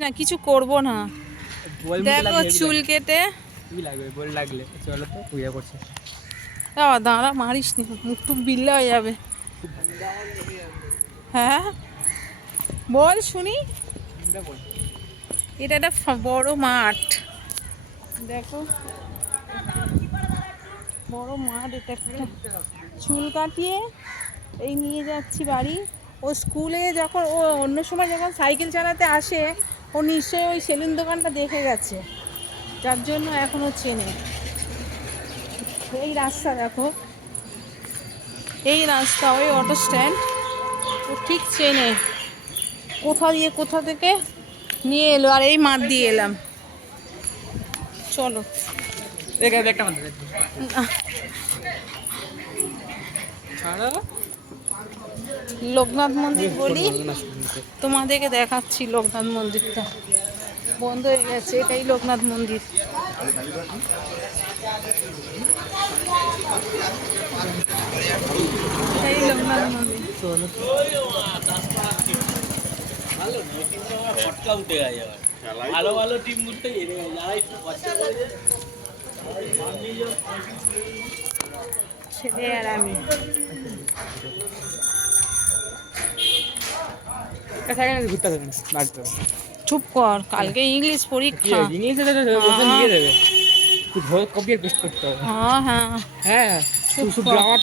না কিছু করব না। দেখো চুল কেটে কি লাগবে বল লাগলে চলো তো পূজা করছে। দাঁড়া দাঁড়া মারিস নি, মুখ টুক বিল্লা হয়ে যাবে। হ্যাঁ বল শুনি। এটা একটা বড় মাঠ, দেখো বড় মাঠ। এটা একটা চুল কাটিয়ে এই নিয়ে যাচ্ছি বাড়ি। ও স্কুলে যখন ও অন্য সময় যখন সাইকেল চালাতে আসে, ও নিশ্চয়ই ওই সেলুন দোকানটা দেখে গেছে, যার জন্য এখনও চেনে। এই রাস্তা দেখো, এই রাস্তা ওই অটো স্ট্যান্ড, ও ঠিক চেনে কোথা দিয়ে কোথা থেকে নিয়ে এলো। আর এই মাঠ দিয়ে এলাম, চলো। একটা মাত্র লোকনাথ মন্দির বলি, তোমাদেরকে দেখাচ্ছি। লোকনাথ মন্দিরটা বন্ধ হয়ে গেছে, এটাই লোকনাথ মন্দির। এটাই লোকনাথ মন্দির। ভালো ভালো টিম উঠতে ছেলে আর আমি। ঘুরতে হবে বাড়িতে। চুপ কর, কালকে ইংলিশ পরীক্ষা। ইংলিশে লিখে দেবে, তুই কপি আর পেস্ট করতে হবে। হ্যাঁ হ্যাঁ হ্যাঁ চুপ শুধু কর। গ্রামার